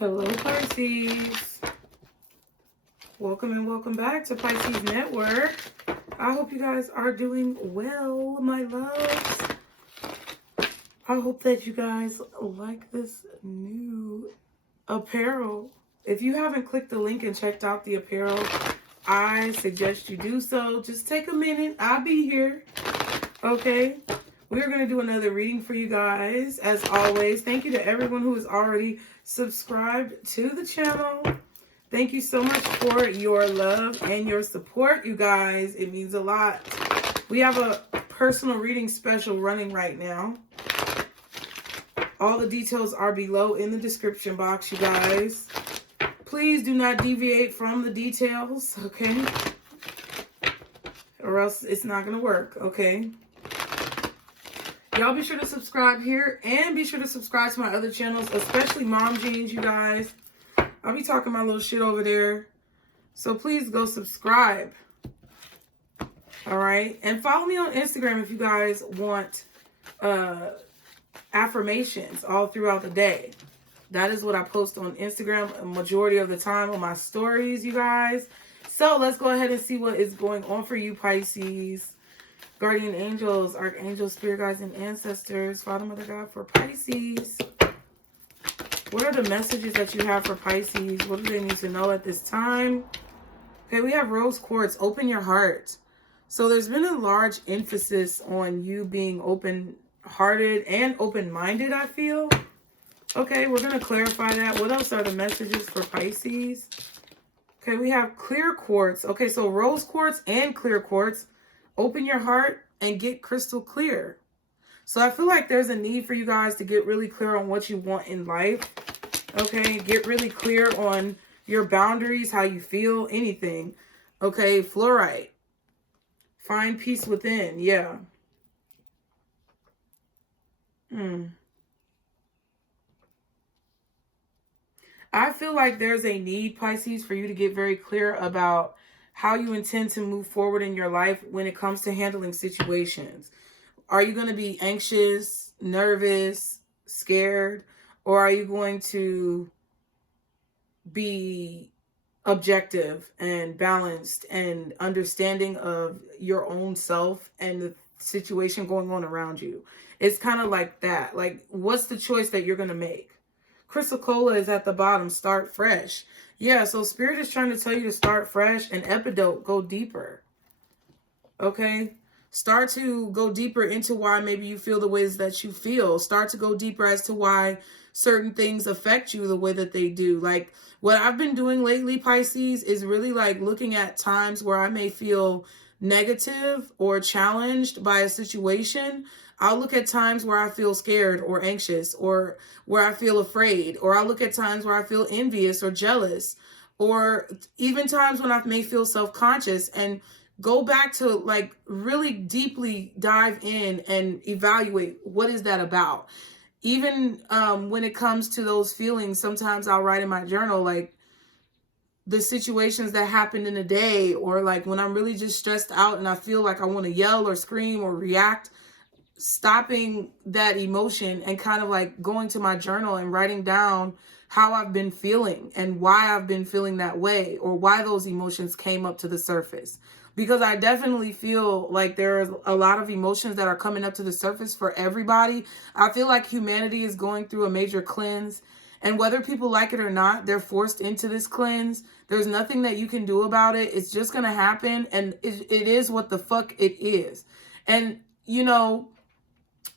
Hello, Pisces. Welcome and welcome back to Pisces Network. I hope you guys are doing well, my loves. I hope that you guys like this new apparel. If you haven't clicked the link and checked out the apparel, I suggest you do so. Just take a minute. I'll be here. Okay. We're going to do another reading for you guys. As always, thank you to everyone who has already subscribed to the channel. Thank you so much for your love and your support, you guys. It means a lot. We have a personal reading special running right now. All the details are below in the description box, you guys. Please do not deviate from the details, okay? Or else it's not going to work, okay? Y'all be sure to subscribe here and be sure to subscribe to my other channels, especially Mom Jeans, you guys. I'll be talking my little shit over there. So please go subscribe. All right. And follow me on Instagram if you guys want affirmations all throughout the day. That is what I post on Instagram a majority of the time on my stories, you guys. So let's go ahead and see what is going on for you, Pisces. Guardian angels, archangels, spirit guides, and ancestors. Father, Mother, God, for Pisces. What are the messages that you have for Pisces? What do they need to know at this time? Okay, we have rose quartz. Open your heart. So there's been a large emphasis on you being open-hearted and open-minded, I feel. Okay, we're going to clarify that. What else are the messages for Pisces? Okay, we have clear quartz. Okay, so rose quartz and clear quartz. Open your heart and get crystal clear. So I feel like there's a need for you guys to get really clear on what you want in life. Okay, get really clear on your boundaries, how you feel, anything. Okay, fluorite. Find peace within. Yeah. I feel like there's a need, Pisces, for you to get very clear about how you intend to move forward in your life when it comes to handling situations. Are you going to be anxious, nervous, scared, or are you going to be objective and balanced and understanding of your own self and the situation going on around you? It's kind of like that. Like, what's the choice that you're going to make? Crystal Cola is at the bottom. Start fresh. Yeah, so Spirit is trying to tell you to start fresh, and Epidote, go deeper. Okay? Start to go deeper into why maybe you feel the ways that you feel. Start to go deeper as to why certain things affect you the way that they do. Like, what I've been doing lately, Pisces, is really like looking at times where I may feel negative or challenged by a situation. I'll look at times where I feel scared or anxious, or where I feel afraid, or I'll look at times where I feel envious or jealous, or even times when I may feel self-conscious, and go back to like really deeply dive in and evaluate what is that about. Even when it comes to those feelings, sometimes I'll write in my journal like the situations that happened in a day, or like when I'm really just stressed out and I feel like I want to yell or scream or react. Stopping that emotion and kind of like going to my journal and writing down how I've been feeling and why I've been feeling that way, or why those emotions came up to the surface. Because I definitely feel like there's a lot of emotions that are coming up to the surface for everybody. I feel like humanity is going through a major cleanse, and whether people like it or not, they're forced into this cleanse. There's nothing that you can do about it. It's just going to happen, and it is what the fuck it is. And, you know,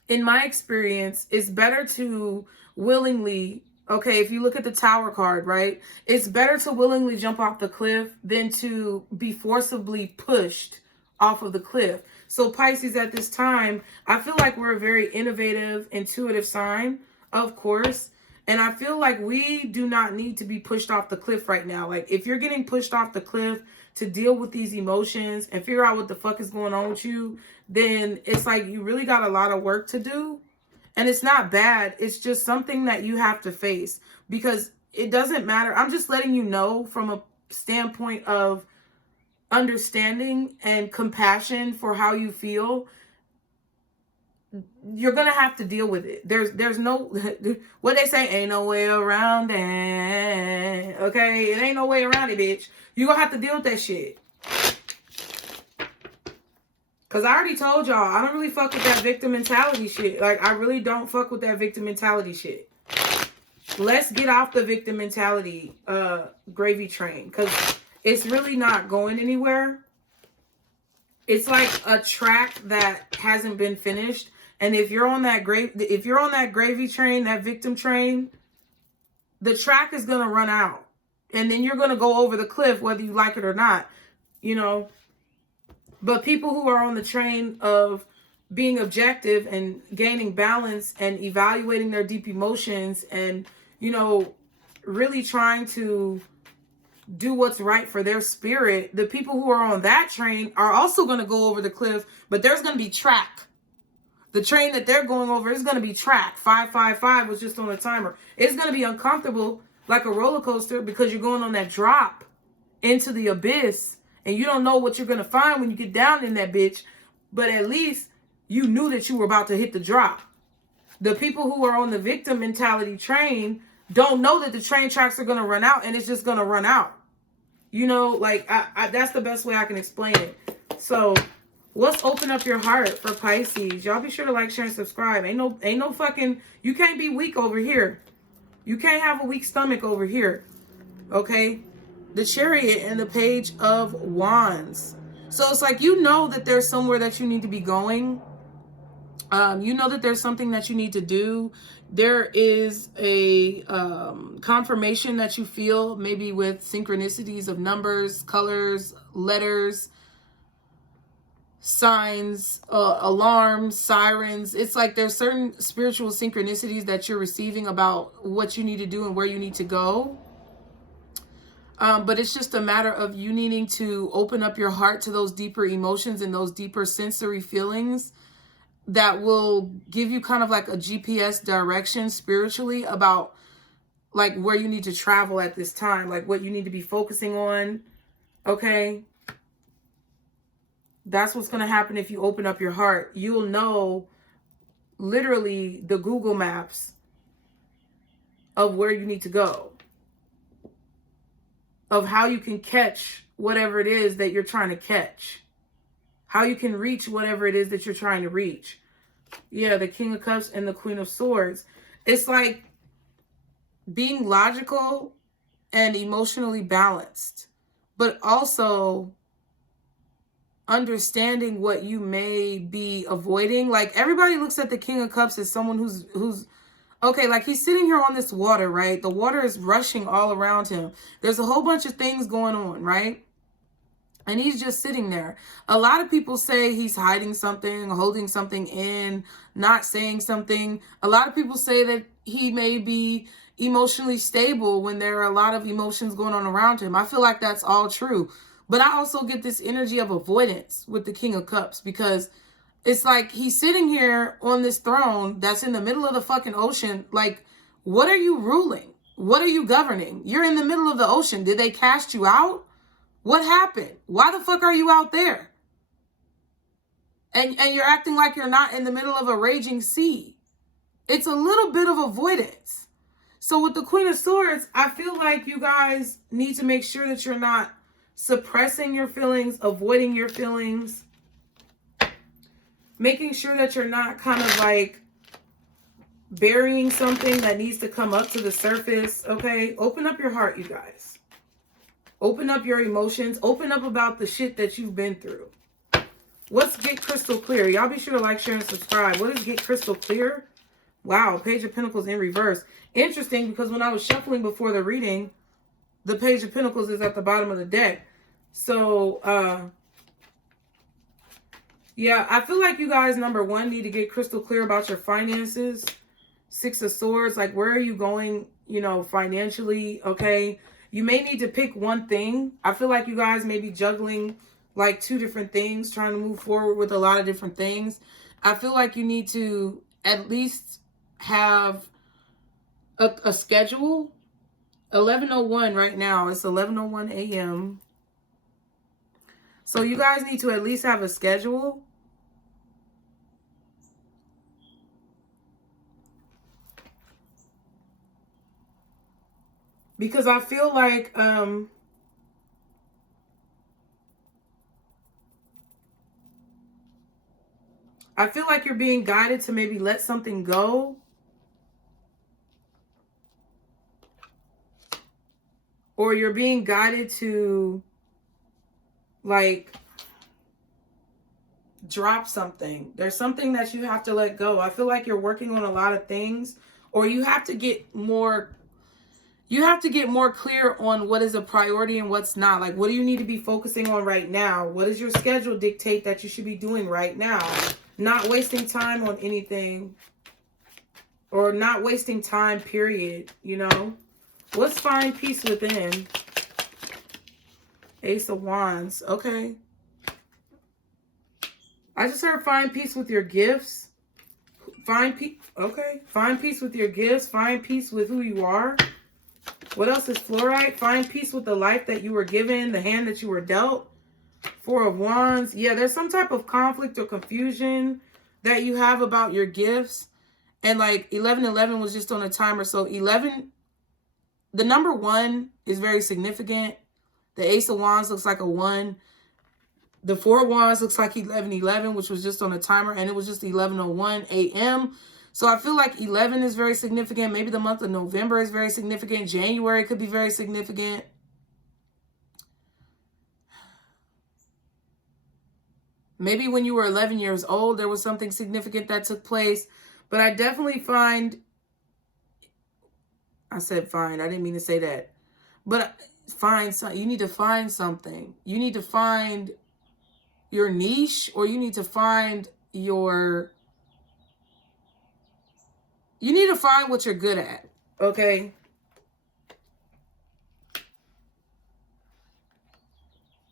in my experience, it's better to willingly, okay, if you look at the Tower card, right? It's better to willingly jump off the cliff than to be forcibly pushed off of the cliff. So Pisces, at this time, I feel like we're a very innovative, intuitive sign, of course. And I feel like we do not need to be pushed off the cliff right now. Like, if you're getting pushed off the cliff to deal with these emotions and figure out what the fuck is going on with you, then it's like you really got a lot of work to do. And it's not bad. It's just something that you have to face, because it doesn't matter. I'm just letting you know from a standpoint of understanding and compassion for how you feel. you're gonna have to deal with it. There's no, what they say, ain't no way around it. Okay, it ain't no way around it, bitch. You gonna have to deal with that shit. Cause I already told y'all, I don't really fuck with that victim mentality shit. Like, I really don't fuck with that victim mentality shit. Let's get off the victim mentality gravy train, because it's really not going anywhere. It's like a track that hasn't been finished. And if you're on that gravy train, that victim train, the track is gonna run out. And then you're gonna go over the cliff, whether you like it or not, you know. But people who are on the train of being objective and gaining balance and evaluating their deep emotions and, you know, really trying to do what's right for their spirit, the people who are on that train are also going to go over the cliff, but there's going to be track. The train that they're going over is going to be track. 555 was just on a timer. It's going to be uncomfortable like a roller coaster because you're going on that drop into the abyss and you don't know what you're going to find when you get down in that bitch, but at least you knew that you were about to hit the drop. The people who are on the victim mentality train don't know that the train tracks are going to run out and it's just going to run out. You know, like, that's the best way I can explain it. So, let's open up your heart for Pisces. Y'all be sure to like, share, and subscribe. Ain't no fucking, you can't be weak over here. You can't have a weak stomach over here. Okay? The Chariot and the Page of Wands. So, it's like, you know that there's somewhere that you need to be going. You know that there's something that you need to do. There is a confirmation that you feel, maybe with synchronicities of numbers, colors, letters, signs, alarms, sirens. It's like there's certain spiritual synchronicities that you're receiving about what you need to do and where you need to go. But it's just a matter of you needing to open up your heart to those deeper emotions and those deeper sensory feelings that will give you kind of like a GPS direction spiritually about like where you need to travel at this time, like what you need to be focusing on. Okay. That's what's going to happen if you open up your heart. You'll know literally the Google Maps of where you need to go, of how you can catch whatever it is that you're trying to catch. How you can reach whatever it is that you're trying to reach. Yeah, the King of Cups and the Queen of Swords. It's like being logical and emotionally balanced, but also understanding what you may be avoiding. Like, everybody looks at the King of Cups as someone who's okay, like he's sitting here on this water, right? The water is rushing all around him. There's a whole bunch of things going on, right? And he's just sitting there. A lot of people say he's hiding something, holding something in, not saying something. A lot of people say that he may be emotionally stable when there are a lot of emotions going on around him. I feel like that's all true. But I also get this energy of avoidance with the King of Cups, because it's like he's sitting here on this throne that's in the middle of the fucking ocean. Like, what are you ruling? What are you governing? You're in the middle of the ocean. Did they cast you out? What happened? Why the fuck are you out there? And you're acting like you're not in the middle of a raging sea. It's a little bit of avoidance. So with the Queen of Swords, I feel like you guys need to make sure that you're not suppressing your feelings, avoiding your feelings, making sure that you're not kind of like burying something that needs to come up to the surface. Okay, open up your heart, you guys. Open up your emotions. Open up about the shit that you've been through. What's Get Crystal Clear? Y'all be sure to like, share, and subscribe. What is Get Crystal Clear? Wow, Page of Pentacles in reverse. Interesting, because when I was shuffling before the reading, the Page of Pentacles is at the bottom of the deck. So, yeah, I feel like you guys, number one, need to get crystal clear about your finances. Six of Swords, like, where are you going, you know, financially, okay? You may need to pick one thing. I feel like you guys may be juggling like two different things, trying to move forward with a lot of different things. I feel like you need to at least have a schedule. 11:01 right now. It's 11:01 a.m. So you guys need to at least have a schedule Because I feel like you're being guided to maybe let something go. Or you're being guided to, like, drop something. There's something that you have to let go. I feel like you're working on a lot of things, or you have to get more clear on what is a priority and what's not. Like, what do you need to be focusing on right now? What does your schedule dictate that you should be doing right now? Not wasting time on anything, or not wasting time, period, you know? Let's find peace within. Ace of Wands. Okay. I just heard find peace with your gifts. Find peace. Okay. Find peace with your gifts. Find peace with who you are. What else is fluorite? Find peace with the life that you were given, the hand that you were dealt. Four of Wands. Yeah, there's some type of conflict or confusion that you have about your gifts. And like 1111 was just on a timer. So 11, the number 1 is very significant. The Ace of Wands looks like a 1. The Four of Wands looks like 1111, which was just on a timer, and it was just 11:01 a.m. So I feel like 11 is very significant. Maybe the month of November is very significant. January could be very significant. Maybe when you were 11 years old, there was something significant that took place. But I definitely find, I said find, I didn't mean to say that. But find something. You need to find something. You need to find your niche, or you need to find your, you need to find what you're good at, okay?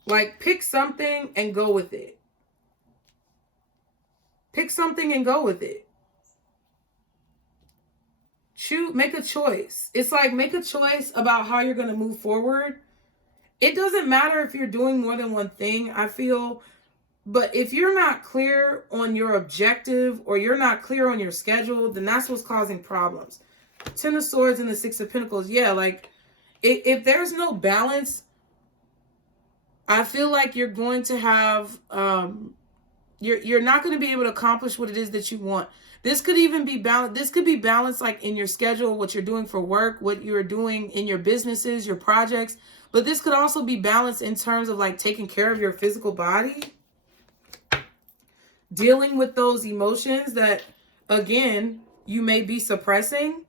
Like, pick something and go with it. Pick something and go with it. Choose, make a choice. It's like, make a choice about how you're going to move forward. It doesn't matter if you're doing more than one thing, I feel. But if you're not clear on your objective, or you're not clear on your schedule, then that's what's causing problems. 10 of Swords and the 6 of Pentacles. Yeah, like, if there's no balance, I feel like you're going to have, you're not going to be able to accomplish what it is that you want. This could even be balanced. This could be balanced, like, in your schedule, what you're doing for work, what you're doing in your businesses, your projects. But this could also be balanced in terms of, like, taking care of your physical body. Dealing with those emotions that, again, you may be suppressing.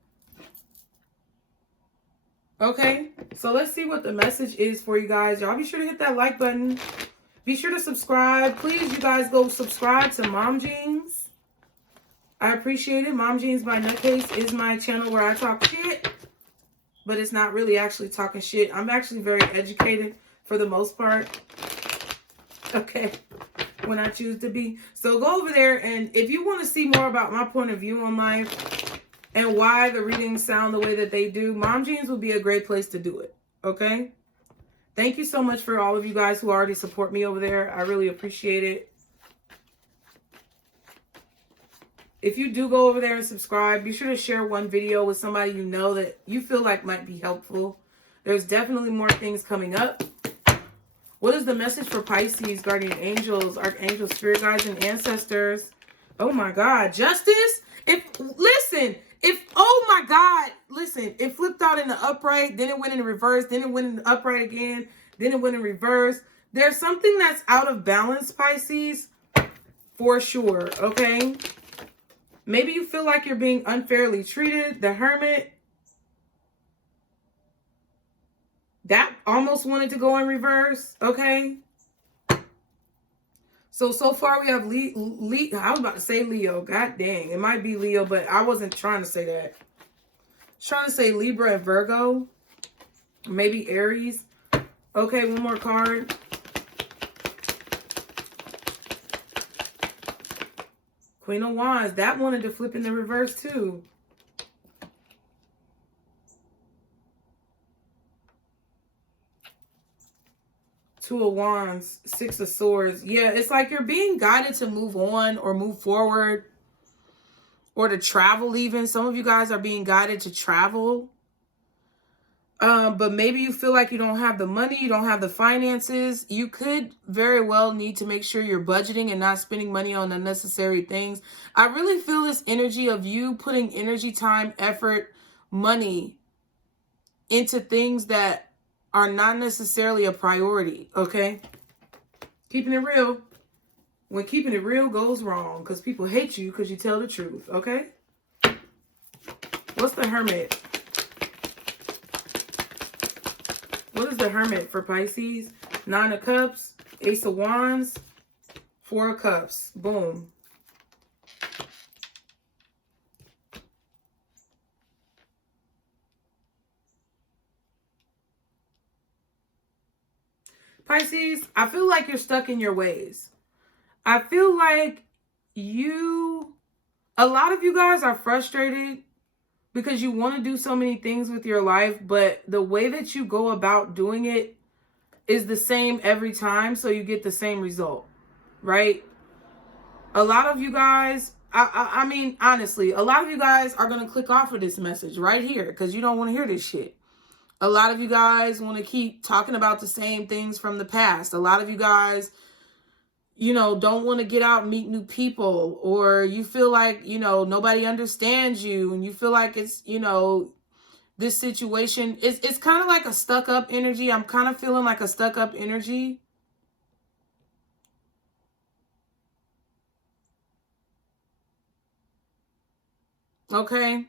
Okay, so let's see what the message is for you guys. Y'all be sure to hit that like button. Be sure to subscribe. Please, you guys, go subscribe to Mom Jeans. I appreciate it. Mom Jeans by NutCase is my channel where I talk shit, but it's not really actually talking shit. I'm actually very educated for the most part. Okay. When I choose to be. So go over there, and if you want to see more about my point of view on life and why the readings sound the way that they do, Mom Jeans will be a great place to do it. Okay? Thank you so much for all of you guys who already support me over there. I really appreciate it. If you do go over there and subscribe, be sure to share one video with somebody you know that you feel like might be helpful. There's definitely more things coming up. What is the message for Pisces, guardian angels, archangels, spirit guides, and ancestors? Oh my God, justice? Listen, oh my God, listen, it flipped out in the upright, then it went in the reverse, then it went in the upright again, then it went in reverse. There's something that's out of balance, Pisces, for sure, okay? Maybe you feel like you're being unfairly treated. The Hermit. That almost wanted to go in reverse, okay? So far we have I was about to say Leo. God dang, it might be Leo, but I wasn't trying to say that. I was trying to say Libra and Virgo. Maybe Aries. Okay, one more card. Queen of Wands. That wanted to flip in the reverse too. Two of Wands, Six of Swords. Yeah, it's like you're being guided to move on or move forward or to travel even. Some of you guys are being guided to travel. But maybe you feel like you don't have the money, you don't have the finances. You could very well need to make sure you're budgeting and not spending money on unnecessary things. I really feel this energy of you putting energy, time, effort, money into things that are not necessarily a priority, okay? Keeping it real. When keeping it real goes wrong, because people hate you because you tell the truth, okay? What's the Hermit? What is the Hermit for Pisces? 9 of Cups, Ace of Wands, 4 of Cups. Boom. Pisces, I feel like you're stuck in your ways. I feel like a lot of you guys are frustrated because you want to do so many things with your life, but the way that you go about doing it is the same every time, so you get the same result, right? A lot of you guys, I mean, honestly, a lot of you guys are going to click off of this message right here because you don't want to hear this shit. A lot of you guys want to keep talking about the same things from the past. A lot of you guys, you know, don't want to get out and meet new people, or you feel like, you know, nobody understands you, and you feel like it's, you know, this situation, it's kind of like a stuck up energy. I'm kind of feeling like a stuck up energy. Okay.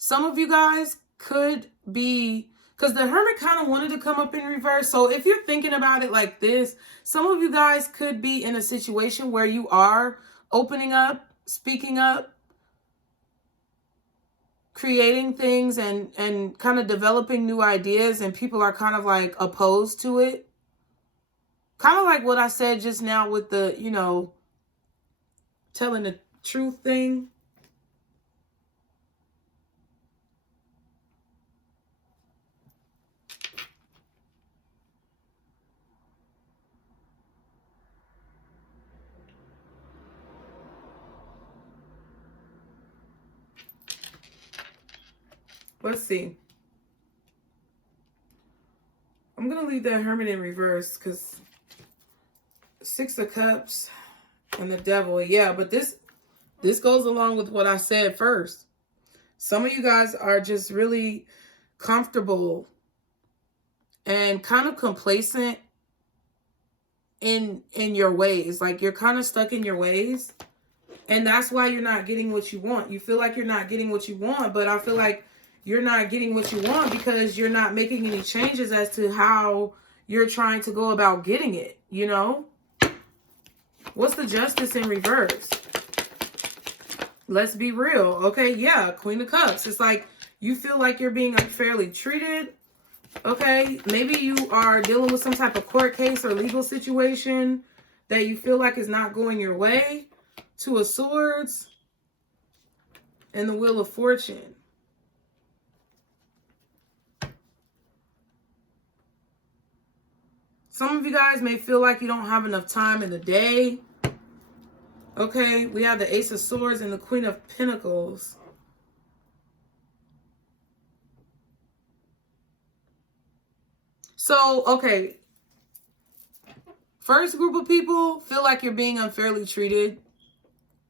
Some of you guys could be, because the Hermit kind of wanted to come up in reverse. So if you're thinking about it like this, some of you guys could be in a situation where you are opening up, speaking up, creating things and kind of developing new ideas, and people are kind of like opposed to it. Kind of like what I said just now with the, you know, telling the truth thing. Let's see. I'm going to leave that Hermit in reverse because 6 of Cups and the Devil. Yeah, but this goes along with what I said first. Some of you guys are just really comfortable and kind of complacent in your ways. Like you're kind of stuck in your ways. And that's why you're not getting what you want. You feel like you're not getting what you want, but I feel like you're not getting what you want because you're not making any changes as to how you're trying to go about getting it, you know? What's the Justice in reverse? Let's be real, okay? Yeah, Queen of Cups. It's like you feel like you're being unfairly treated, okay? Maybe you are dealing with some type of court case or legal situation that you feel like is not going your way. 2 of Swords and the Wheel of Fortune. Some of you guys may feel like you don't have enough time in the day. Okay, we have the Ace of Swords and the Queen of Pentacles. So, okay. First group of people feel like you're being unfairly treated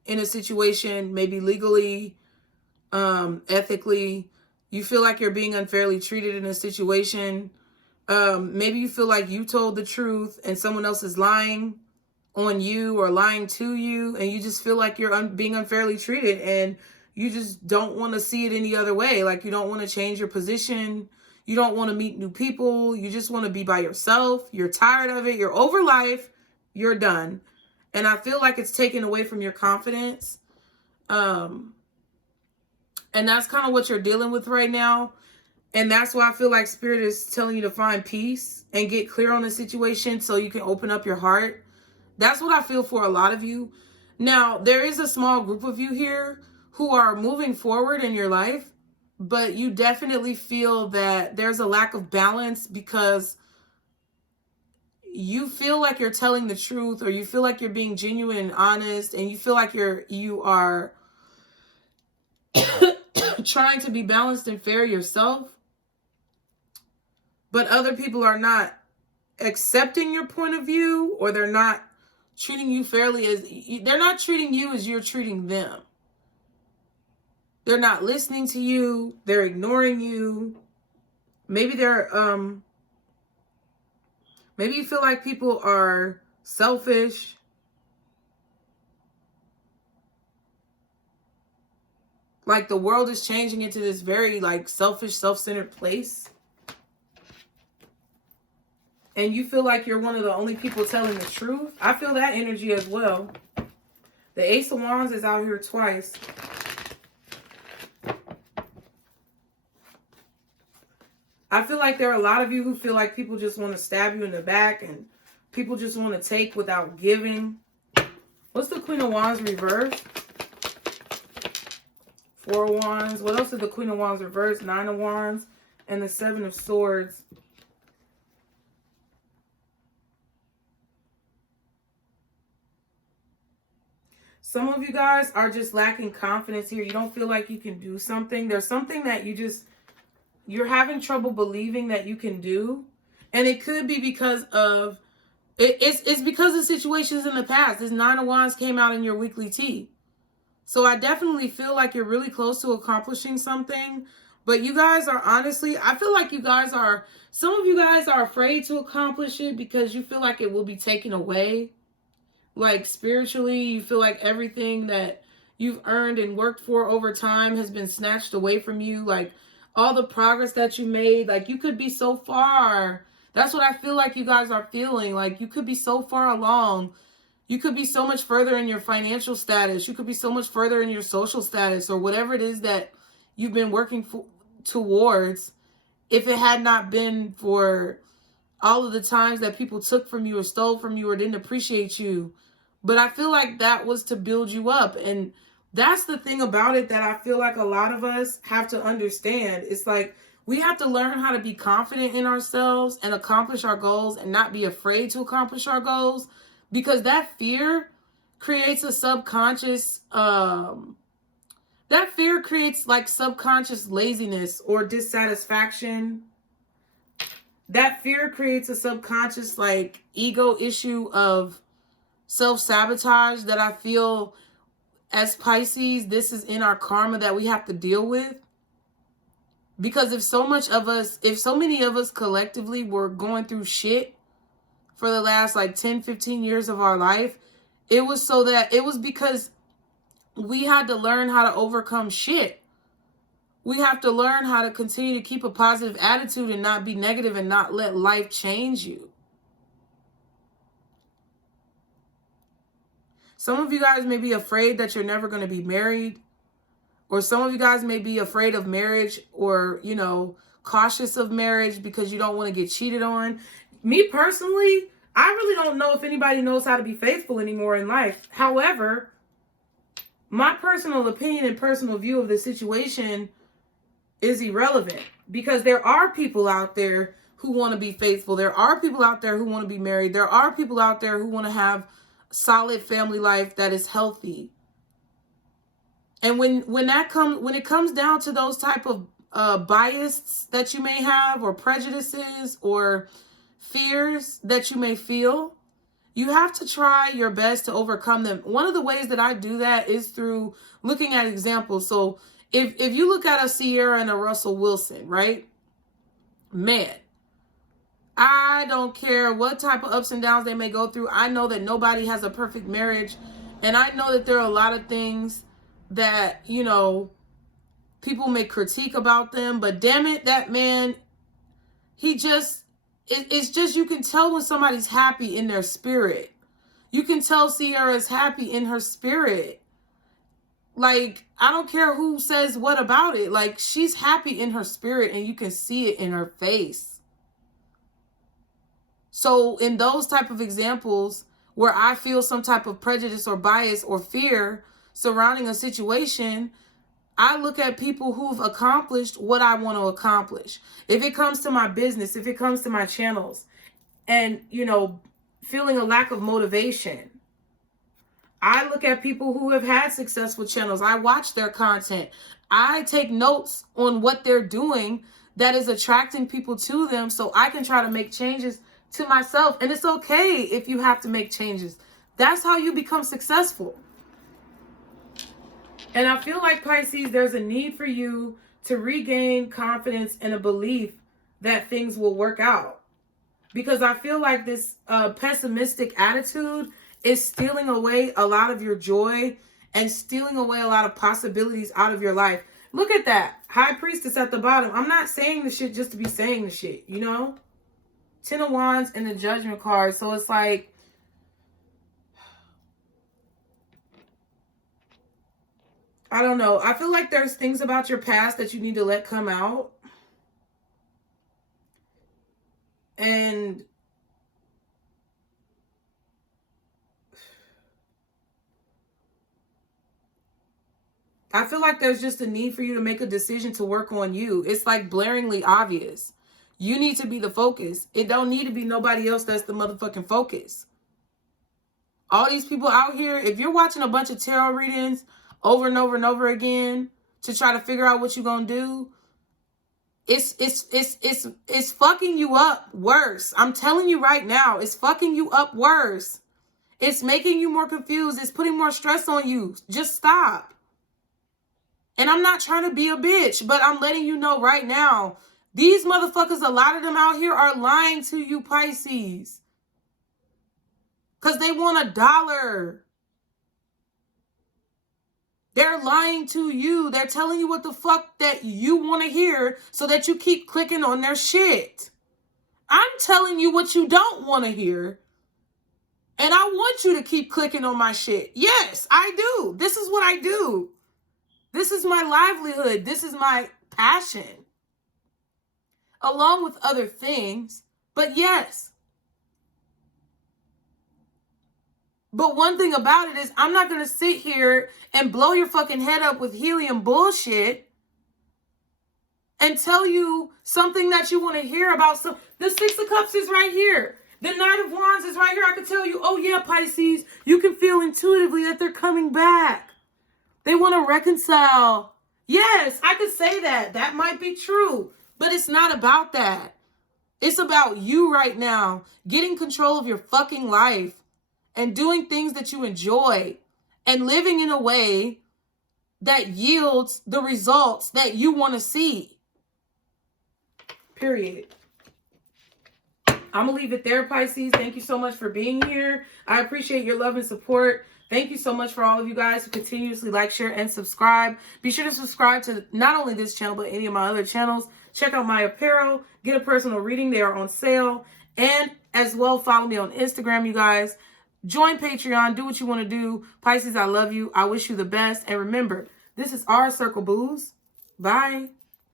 in a situation, maybe legally, ethically. You feel like you're being unfairly treated in a situation. Maybe you feel like you told the truth and someone else is lying on you or lying to you, and you just feel like you're being unfairly treated, and you just don't want to see it any other way. Like you don't want to change your position. You don't want to meet new people. You just want to be by yourself. You're tired of it. You're over life. You're done. And I feel like it's taken away from your confidence. And that's kind of what you're dealing with right now. And that's why I feel like Spirit is telling you to find peace and get clear on the situation so you can open up your heart. That's what I feel for a lot of you. Now, there is a small group of you here who are moving forward in your life, but you definitely feel that there's a lack of balance because you feel like you're telling the truth, or you feel like you're being genuine and honest, and you feel like you are trying to be balanced and fair yourself, but other people are not accepting your point of view, or they're not treating you fairly. They're not treating you as you're treating them. They're not listening to you. They're ignoring you. Maybe maybe you feel like people are selfish. Like the world is changing into this very like selfish, self-centered place. And you feel like you're one of the only people telling the truth. I feel that energy as well. The Ace of Wands is out here twice. I feel like there are a lot of you who feel like people just want to stab you in the back and people just want to take without giving. What's the Queen of Wands reverse? Four of Wands. What else is the Queen of Wands reverse? Nine of Wands and the Seven of Swords. Some of you guys are just lacking confidence here. You don't feel like you can do something. There's something that you're having trouble believing that you can do. And it could be because of, it's because of situations in the past. This Nine of Wands came out in your weekly tea. So I definitely feel like you're really close to accomplishing something. But you guys are honestly, I feel like some of you guys are afraid to accomplish it because you feel like it will be taken away. Like spiritually, you feel like everything that you've earned and worked for over time has been snatched away from you. Like all the progress that you made, like you could be so far. That's what I feel like you guys are feeling. Like you could be so far along. You could be so much further in your financial status. You could be so much further in your social status or whatever it is that you've been working towards. If it had not been for all of the times that people took from you or stole from you or didn't appreciate you. But I feel like that was to build you up. And that's the thing about it that I feel like a lot of us have to understand. It's like we have to learn how to be confident in ourselves and accomplish our goals and not be afraid to accomplish our goals, because that fear creates a subconscious, that fear creates like subconscious laziness or dissatisfaction. That fear creates a subconscious like ego issue of self-sabotage that I feel as Pisces, this is in our karma that we have to deal with. Because if so many of us collectively were going through shit for the last like 10, 15 years of our life, it was because we had to learn how to overcome shit. We have to learn how to continue to keep a positive attitude and not be negative and not let life change you. Some of you guys may be afraid that you're never going to be married. Or some of you guys may be afraid of marriage or, cautious of marriage because you don't want to get cheated on. Me personally, I really don't know if anybody knows how to be faithful anymore in life. However, my personal opinion and personal view of the situation is irrelevant, because there are people out there who want to be faithful. There are people out there who want to be married. There are people out there who want to have solid family life that is healthy. And when it comes down to those type of biases that you may have, or prejudices or fears that you may feel, you have to try your best to overcome them. One of the ways that I do that is through looking at examples. So if you look at a Sierra and a Russell Wilson, right? Man, I don't care what type of ups and downs they may go through. I know that nobody has a perfect marriage. And I know that there are a lot of things that, people may critique about them. But damn it, that man, it's just, you can tell when somebody's happy in their spirit. You can tell Sierra is happy in her spirit. Like, I don't care who says what about it. Like, she's happy in her spirit and you can see it in her face. So in those type of examples where I feel some type of prejudice or bias or fear surrounding a situation, I look at people who've accomplished what I want to accomplish. If it comes to my business, if it comes to my channels, and, feeling a lack of motivation, I look at people who have had successful channels. I watch their content. I take notes on what they're doing that is attracting people to them so I can try to make changes to myself. And it's okay if you have to make changes. That's how you become successful. And I feel like, Pisces, there's a need for you to regain confidence and a belief that things will work out. Because I feel like this pessimistic attitude is stealing away a lot of your joy and stealing away a lot of possibilities out of your life. Look at that. High Priestess at the bottom. I'm not saying the shit just to be saying the shit, you know? 10 of Wands and the Judgment card. So it's like, I don't know. I feel like there's things about your past that you need to let come out. And I feel like there's just a need for you to make a decision to work on you. It's like blaringly obvious. You need to be the focus. It don't need to be nobody else that's the motherfucking focus. All these people out here, if you're watching a bunch of tarot readings over and over and over again to try to figure out what you're gonna do, it's fucking you up worse. I'm telling you right now, it's fucking you up worse. It's making you more confused. It's putting more stress on you. Just stop. And I'm not trying to be a bitch, but I'm letting you know right now, these motherfuckers, a lot of them out here are lying to you, Pisces. Because they want $1. They're lying to you. They're telling you what the fuck that you want to hear so that you keep clicking on their shit. I'm telling you what you don't want to hear. And I want you to keep clicking on my shit. Yes, I do. This is what I do. This is my livelihood. This is my passion. Along with other things. But yes. But one thing about it is I'm not going to sit here and blow your fucking head up with helium bullshit and tell you something that you want to hear about. The Six of Cups is right here. The Knight of Wands is right here. I could tell you, oh yeah, Pisces, you can feel intuitively that they're coming back. They want to reconcile. Yes, I could say that. That might be true. But it's not about that. It's about you right now getting control of your fucking life and doing things that you enjoy and living in a way that yields the results that you want to see. Period. I'm going to leave it there, Pisces. Thank you so much for being here. I appreciate your love and support. Thank you so much for all of you guys who continuously like, share, and subscribe. Be sure to subscribe to not only this channel, but any of my other channels. Check out my apparel. Get a personal reading. They are on sale. And as well, follow me on Instagram, you guys. Join Patreon. Do what you want to do. Pisces, I love you. I wish you the best. And remember, this is our circle, booze. Bye.